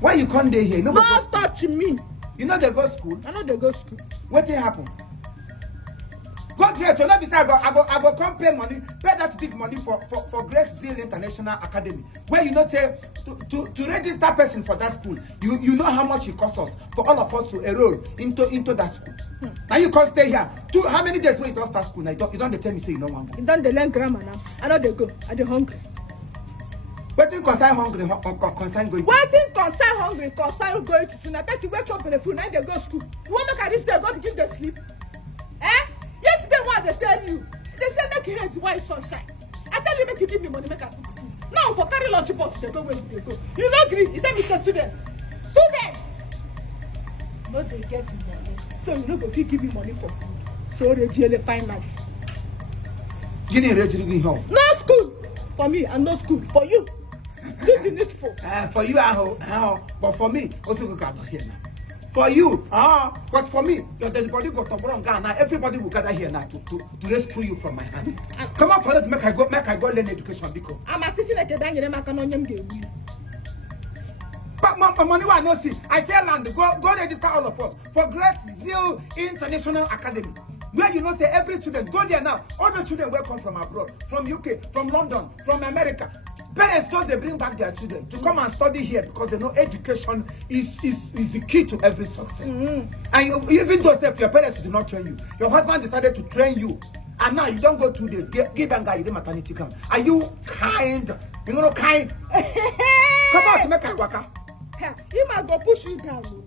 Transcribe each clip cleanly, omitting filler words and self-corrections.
Why you can't here? No, touch me. You know they go school? I know they go school. What happened? Go there, so let me say I go come pay money, pay that big money for Grace Zeal International Academy. Where you know say to register person for that school, you know how much it costs us for all of us to enroll into that school. Now you can't stay here. How many days when you don't start school? Now you don't tell me say you don't want to go. You don't learn grammar now. I know they go. I dey hungry. What thing concern hungry? Concern going? What thing concern hungry? Concern going to school? Now person wake up in the food, now they go school. You want make I reach there, go to give them sleep? Eh? Yesterday what they tell you? They say make you haze white sunshine. I tell you make you give me money, make I cook food. Now for carry lunch box, they go where they go. You no agree? You tell me say students. Students! No, they get money. So you no go give me money for food. So they jail finally. You need to home. No school for me and no school for you. Do the needful. For you, but for me, also go gather here now. For you, but for me, your dead body got to bring now. Everybody will gather here now to rescue you from my hand. Come on for that, make I go learn education because I'm assisting like a bang in a but my money I no see. I say land, go register all of us for Great Zeal International Academy. Where you know say every student go there now. All the children will come from abroad, from UK, from London, from America. Parents just they bring back their children to come and study here because they know education is the key to every success. And even though say, your parents do not train you, your husband decided to train you, and now you don't go 2 days. Give them guy you maternity camp. Are you kind? You know kind? Come on to make a waka. If I go push you down,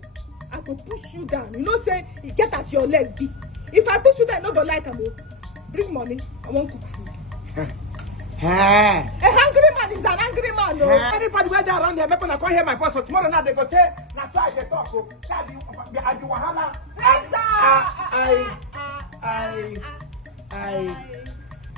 I go push you down. You know say you get as your leg be. If I push you down, no go like am. Bring money. I want cook food. A hungry man is an angry man, no. Anybody where they around here, make una come hear my voice. So tomorrow now they go say, "That's why they talk." Oh, I do wahala.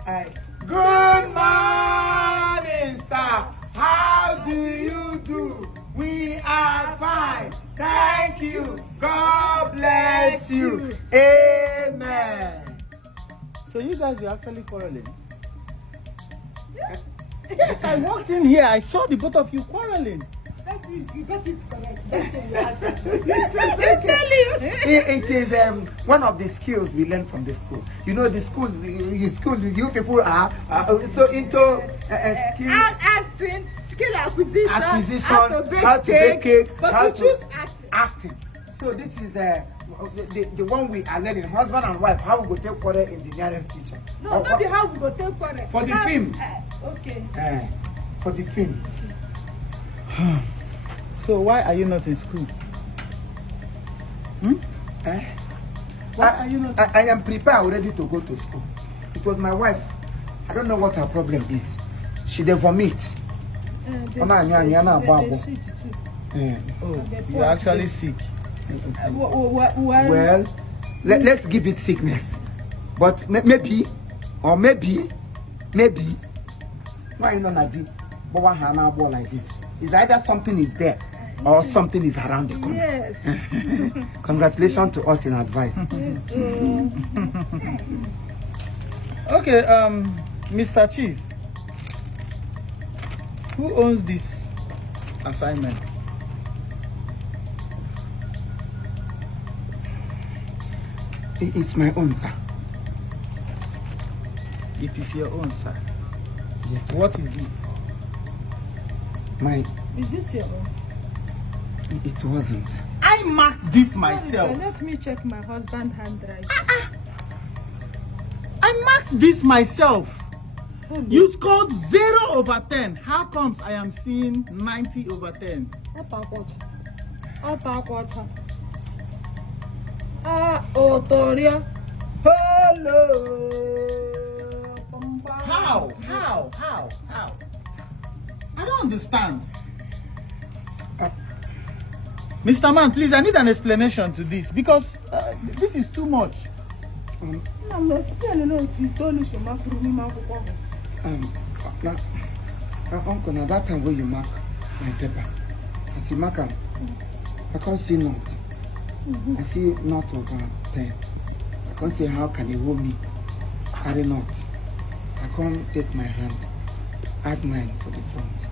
I. Good morning, sir. How do you do? We are fine. Thank you. God bless you. Amen. So you guys were actually quarreling? Yes, I walked in here. I saw the both of you quarreling. That's it. You got it correct. That's it is one of the skills we learn from the school. You know, the school, you people are so into skill acting, skill acquisition, how to bake cake, but how we to choose acting. So this is the one we are learning, husband and wife, how we go take quarrel in the nearest future. No, not the how we go take quarrel. For the film. Okay. For the film. So why are you not in school? Why are you not? I am prepared already to go to school. It was my wife. I don't know what her problem is. She dey vomit. You're actually sick. Well, let's give it sickness. But maybe, why you know Nadi? But why Hannah ball like this? Is either something is there or something is around the corner. Yes. Congratulations to us in advice. Yes. Okay, Mr. Chief, who owns this assignment? It's my own, sir. It is your own, sir. Yes. Sir. What is this? Is it your own? It wasn't. I marked this myself. Sorry, let me check my husband's handwriting. I marked this myself. You scored 0/10. How comes I am seeing 90/10? Otoria. Hello. How? I don't understand. Mr. Man, please, I need an explanation to this because this is too much. Uncle, now that time when you mark my paper, I see mark I can't see not. I see not over 10. I can't see how can you hold me. Carry not. I can't take my hand. Add 9 to the front.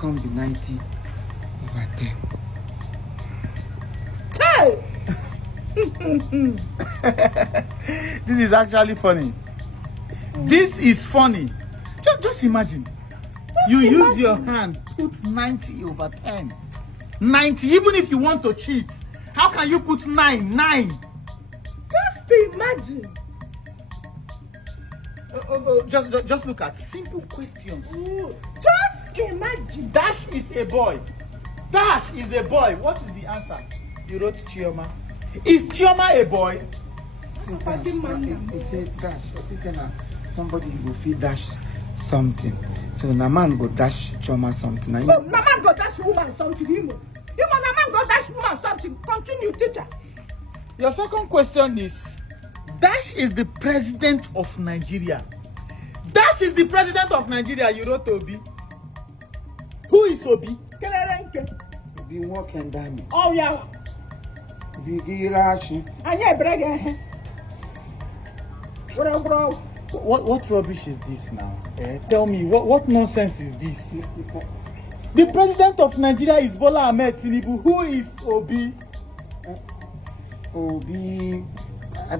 come be 90 over 10? Hey! This is actually funny. This is funny. Just imagine. Use your hand, put 90 over 10. 90, even if you want to cheat. How can you put 9? 9. Just imagine. Just look at simple questions. Just imagine. Dash is a boy. Dash is a boy. What is the answer? You wrote Chioma. Is Chioma a boy? He said dash. It is somebody will feel dash something. So na man go dash Chioma something. Oh, na man go dash woman something. Imo na man go dash woman something. Continue, teacher. Your second question is, Dash is the president of Nigeria. Dash is the president of Nigeria. You wrote Obi. Who is Obi? Kelerenke. Be walking down. Oh yeah. Be girashi. Anya brege. Bro. What rubbish is this now? Tell me, what nonsense is this? The president of Nigeria is Bola Ahmed Tinubu. Who is Obi? Obi.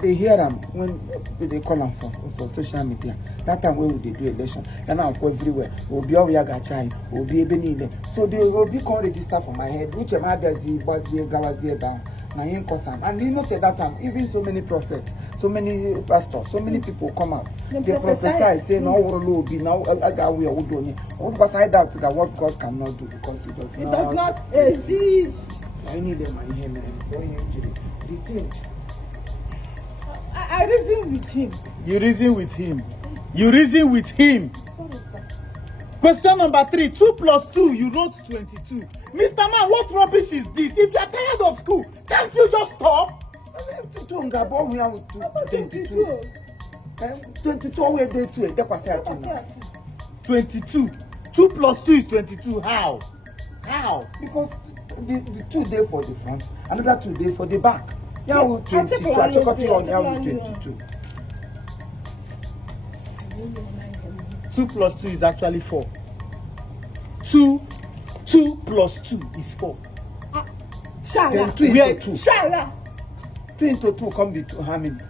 They hear them when they call them for social media. That time when they do election, and now go everywhere. Obi Oyagachai, Obi Benile. So the Obi can register for my head, which am I does he down. And you know say that time, even so many prophets, so many pastors, so many people come out. They prophesy, say now will be now we are doing. What was I doubt that what God cannot do because it does not exist. I need them my hand and so the thing. I reason with him. You reason with him. You reason with him. Sorry, sir. Question number 3. 2 plus 2. You wrote 22. Mr. Man, what rubbish is this? If you're tired of school, can't you just stop? 22. 2 plus 2 is 22. How? Because the 2 there for the front, another 2 there for the back. Yeah, 22. I check out on 22. 2 plus 2 is actually 4. 2 plus 2 is 4. Then 2 into 2. Shala. 2 into 2 come be how many?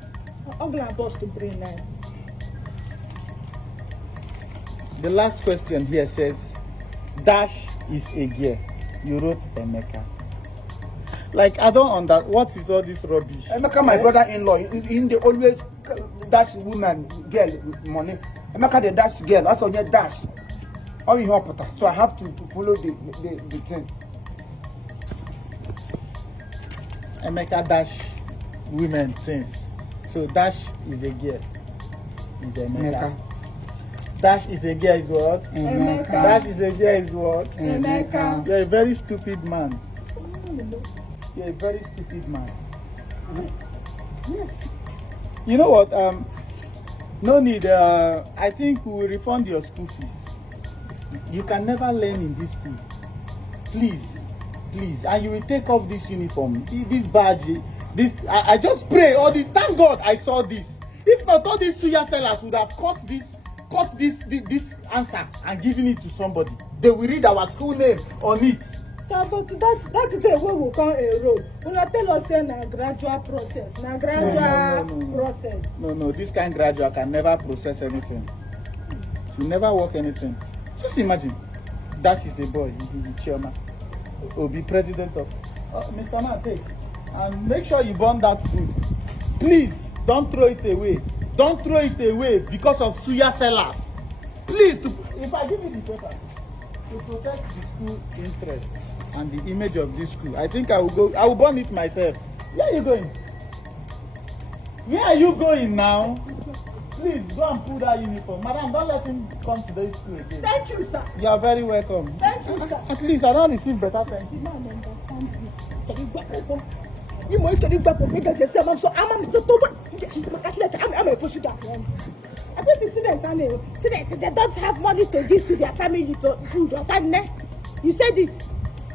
I'm gonna bust the brain now. The last question here says, Dash is a gear. You wrote Emeka. Like, I don't understand. What is all this rubbish? Emeka, my brother-in-law, they always dash woman, girl with money. Emeka, the dash girl, that's on your dash. So I have to follow the thing. Emeka dash women things. So Dash is a girl. Is Emeka. Dash is a girl is what? Emeka. Dash is a girl is what? Emeka. You're a very stupid man. You're a very stupid man. Yes. You know what? No need. I think we will refund your school fees. You can never learn in this school. Please. And you will take off this uniform, this badge, this. I just pray all this. Thank God I saw this. If not, all these suya sellers would have cut this answer and given it to somebody. They will read our school name on it. So, but that's the way we come enroll. When I tell us say na gradual process, process. No. This kind of gradual can never process anything. It will never work anything. Just imagine, Dash is a boy, he chairman, will be president of. Mr. Man, take and make sure you burn that food. Please don't throw it away. Don't throw it away because of suya sellers. Please, if I give you the paper to protect the school interest and the image of this school, I think I will burn it myself. Where are you going? Where are you going now? Please go and pull that uniform. Madam, don't let him come to this school again. Thank you, sir. You are very welcome. Thank you, sir. At least I don't receive better thank The you. man understand you. You might tell you back when you say I'm so told. I'm a full sugar. I guess students they don't have money to give to their family to food or time. You said it.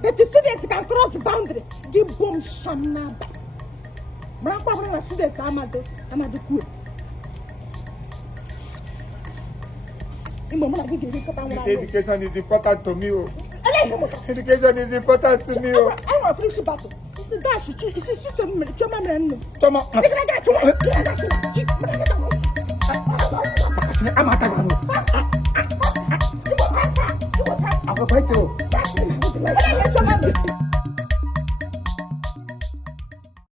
But the students can cross the boundary. Give bomb shamna. Brapa students amadu cool. This education is important to me. Education is important to me. I want to finish the battle. It's a dash. It's a minute. Choma man. Choma. I'm